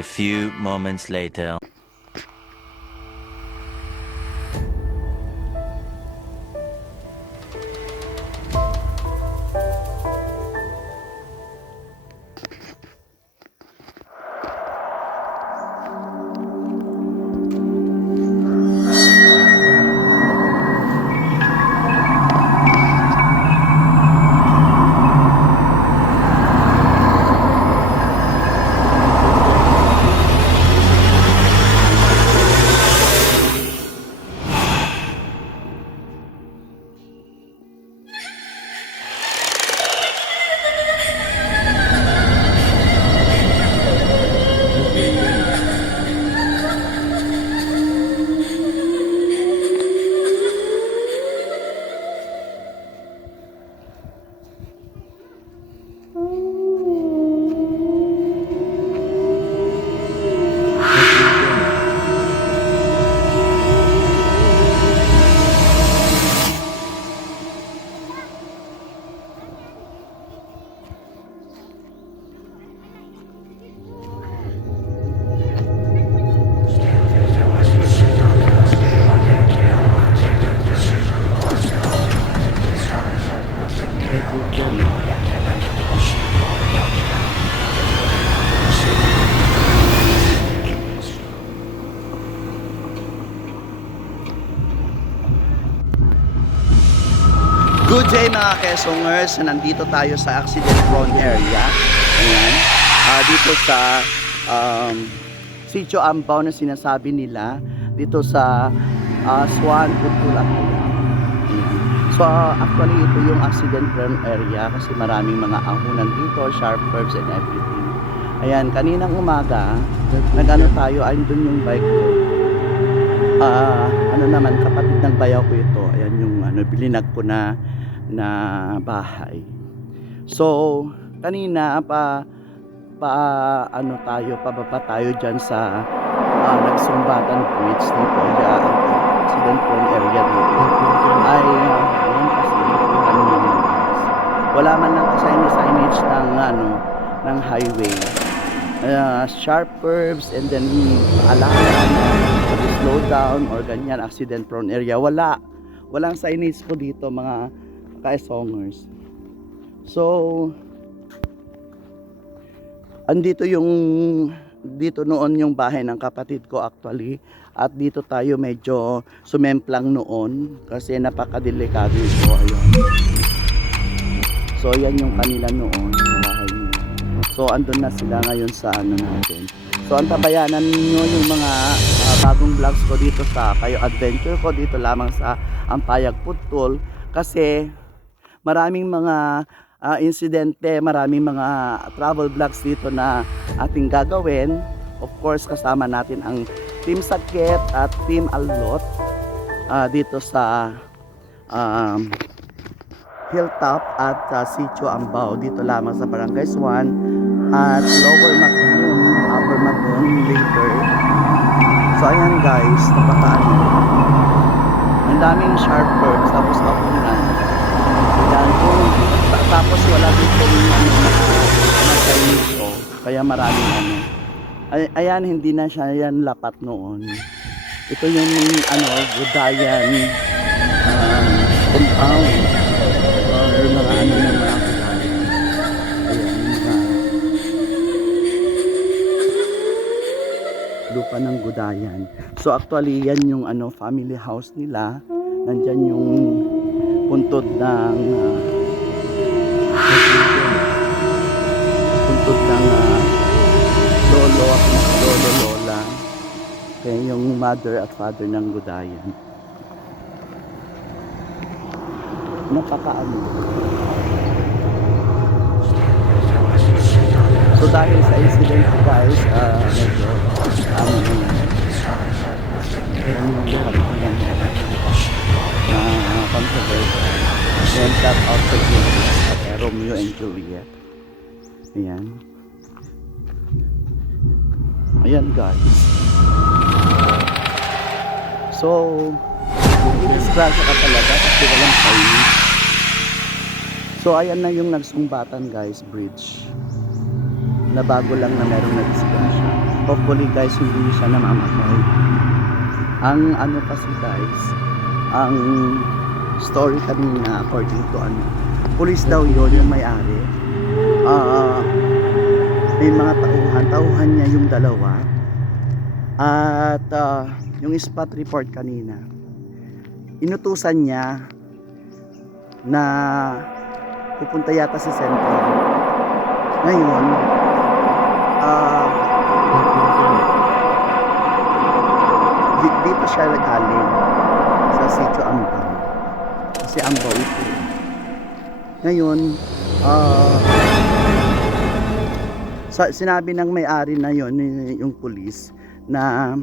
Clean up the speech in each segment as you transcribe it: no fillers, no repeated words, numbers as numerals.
A few moments later. Good day mga Quezongers, nandito tayo sa accident prone area. Ayan. Dito sa Sitio Ambao na sinasabi nila, dito sa Swan, Putol at Ayan. So actually ito yung accident prone area kasi maraming mga ahunan dito, sharp curves and everything. Ayan, kaninang umaga, nag-ano tayo, ayun dun yung bike ko. Ano naman, kapatid ng bayaw ko ito. Ayan yung bilinag ko na bahay. So kanina pababa tayo dyan sa Nagsumbatan Bridge dito, accident prone area dito ay yun kasi wala man lang signage ng highway, sharp curves and then alarm, slow down or ganyan, accident prone area, walang signage po dito mga Quezongers. So dito noon yung bahay ng kapatid ko actually, at dito tayo medyo sumemplang noon kasi napakadelikado ito. Ayun. So yan yung kanila noon, bahay nila. So andun na sila ngayon sa natin. So antabayanan niyo yung mga bagong vlogs ko dito sa Kayo Adventure ko dito lamang sa Ampayag Putol, kasi maraming mga insidente, maraming mga travel vlogs dito na ating gagawin. Of course kasama natin ang Team Sakit at Team Alot dito sa Hilltop at Sitio Ambao dito lamang sa Barangay Swan at Lower Macon, Upper Macon later. So ayan guys, napakaano, ang daming sharp curves tapos kapunan. Ayan, tapos wala dito signage, kaya maraming ayan, hindi na siya yan lapat noon. Ito yung Gudayan compound or mga ng mga Gudayan. Ayan, lupa ng Gudayan. So actually yan yung family house nila. Nandyan yung puntod ng lolo-lola, kaya yung mother at father ng Gudayan. Napakaano. So dahil sa incident guys, medyo controversial. Then that also is Romeo and Juliet. Ayan. Ayan guys. So disgrasya ka talaga kasi walang signage. So ayan na yung Nagsumbatan guys bridge, na bago lang na meron na disgrasya. hopefully guys hindi siya namamatay. Ang ano kasi guys, ang story kanina according to ano, police daw yun yung may-ari. May mga tauhan niya yung dalawa. At yung spot report kanina, inutusan niya na pupunta yata sa sentro. Ngayon, dito siya nagaling sa Sitio Ambao. Kasi Ambao ito. Ngayon, sinabi ng may-ari na yon, yung pulis, na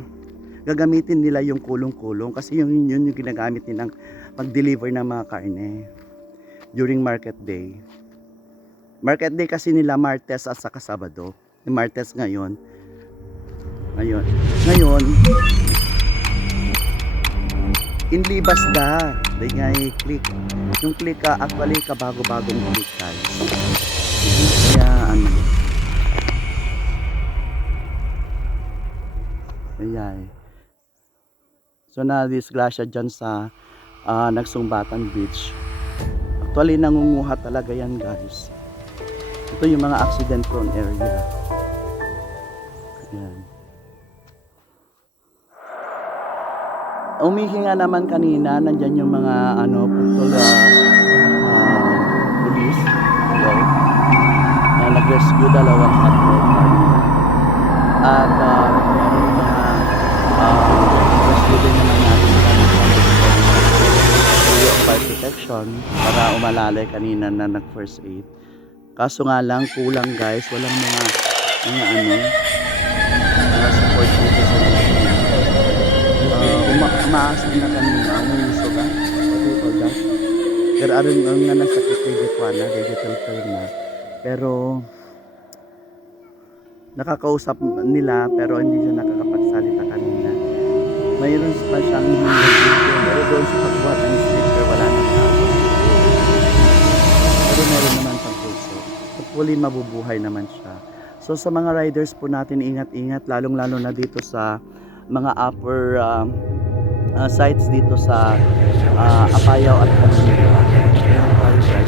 gagamitin nila yung kulong-kulong kasi yun yung ginagamit nilang pag-deliver ng mga karne during market day. Market day kasi nila Martes at saka Sabado. Martes ngayon. Ngayon, inlibas da. Dahil nga i-click. Yung click actually kabago-bagong click guys. Kaya ano. Ayan. So na-disgrasya dyan sa Nagsumbatan Beach. Actually nangunguha talaga yan guys. Ito yung mga accident prone area. Ayan. Umihinga naman kanina, nandyan yung mga putol police. Okay. Na nag-rescue dalawang couple kanina. At meron mga rescue din naman natin yung fire protection para umalalay kanina na nag-first aid. Kaso nga lang kulang guys, walang mga support dito sa mga umaasa na kanina, umuso ka patuto ka pero aron nga nasakit kay Jetwana, digital fair na, pero nakakausap nila pero hindi siya nakakapagsalita kanina. Mayroon pa siyang pero doon sa pagbuhat ng sticker wala na tao, pero meron naman pang puso. Hopefully mabubuhay naman siya. So sa mga riders po natin, ingat-ingat, lalong-lalo na dito sa mga upper sites dito sa Apayao at Kalinga.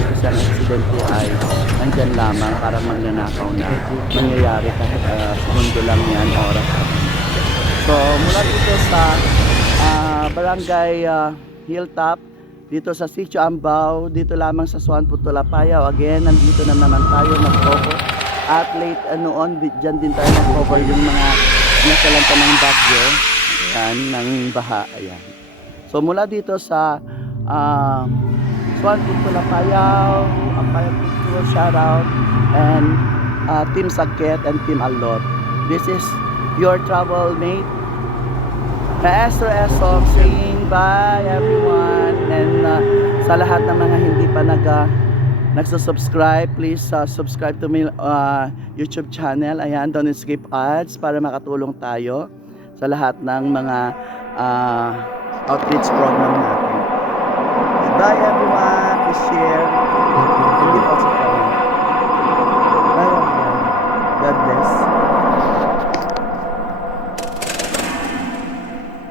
Kasi ang accident po ay nandyan lamang para magnanakaw na mangyayari kahit segundo lang yan, oras. So mula dito sa Barangay Hilltop, dito sa Sitio Ambao, dito lamang sa Suan Putol, Apayao. Again, nandito na naman tayo nag-cover. At late noon, dyan din tayo nag-cover yung mga nasalanta ng bagyo. Ayan, ng baha. Ayan. So mula dito sa Suan Putol, Apayao, Putol, shoutout, and Team Sagket and Team Alot. This is your travel mate, Maestro Esom, saying bye everyone. And sa lahat ng mga hindi pa nagsusubscribe, please subscribe to my YouTube channel. Ayan, don't skip ads para makatulong tayo sa lahat ng mga outreach program natin. Bye everyone, please share and leave also comment. Bye everyone, God bless.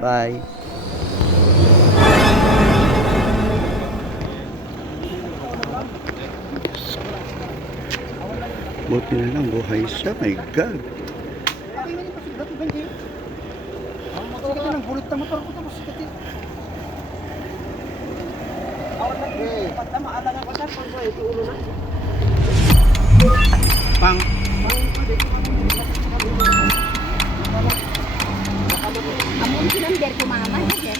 Bye. Buti na lang buhay siya, my God. Pang. Amon sinamber ko mama, sir.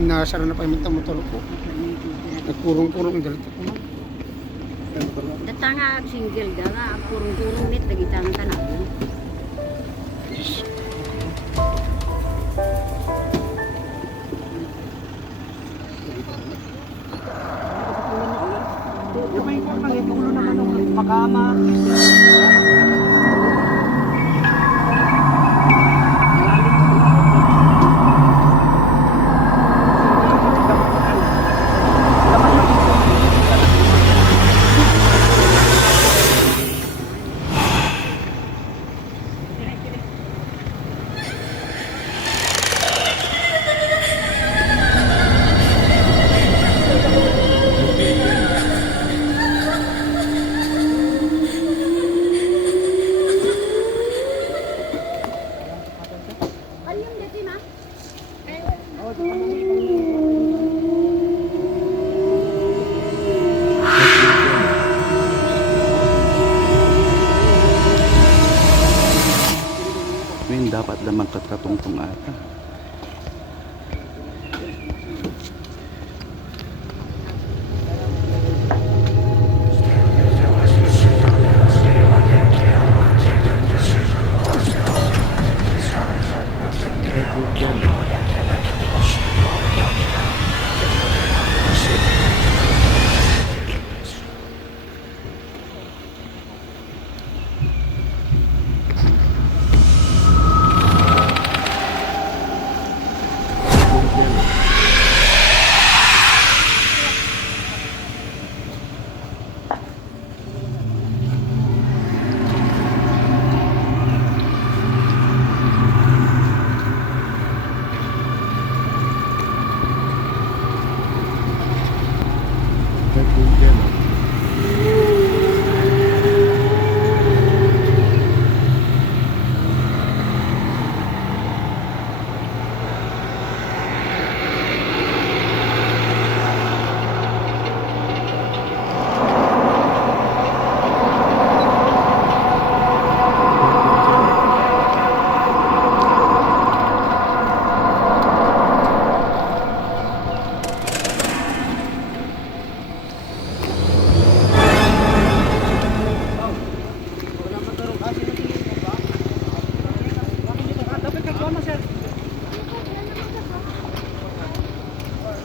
Nasara na pa yung motor ko. Nagpurong-purong dalit ako. Data nga single da nga kurung-kurung nit lagi tang tanawon. Yung may pang ito ulo naman ng makama. dapat lamang katkatungtong ata.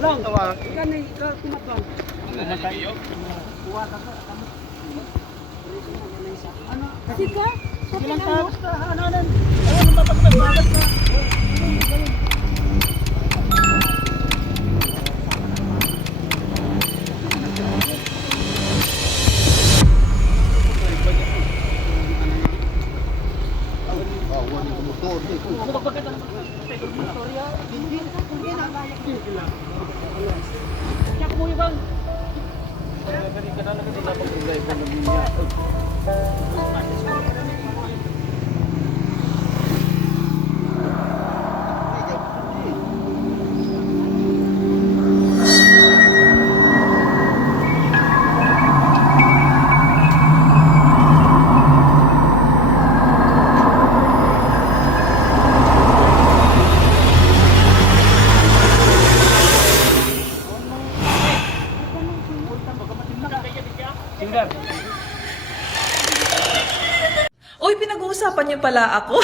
Lang, tawag. Ikan ni kumatlan. Sika? Ilang tapos ka, ano. Ayun, mapagpagbagas ka. Uy, pinag-uusapan niyo pala ako.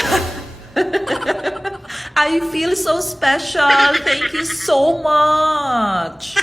I feel so special. Thank you so much.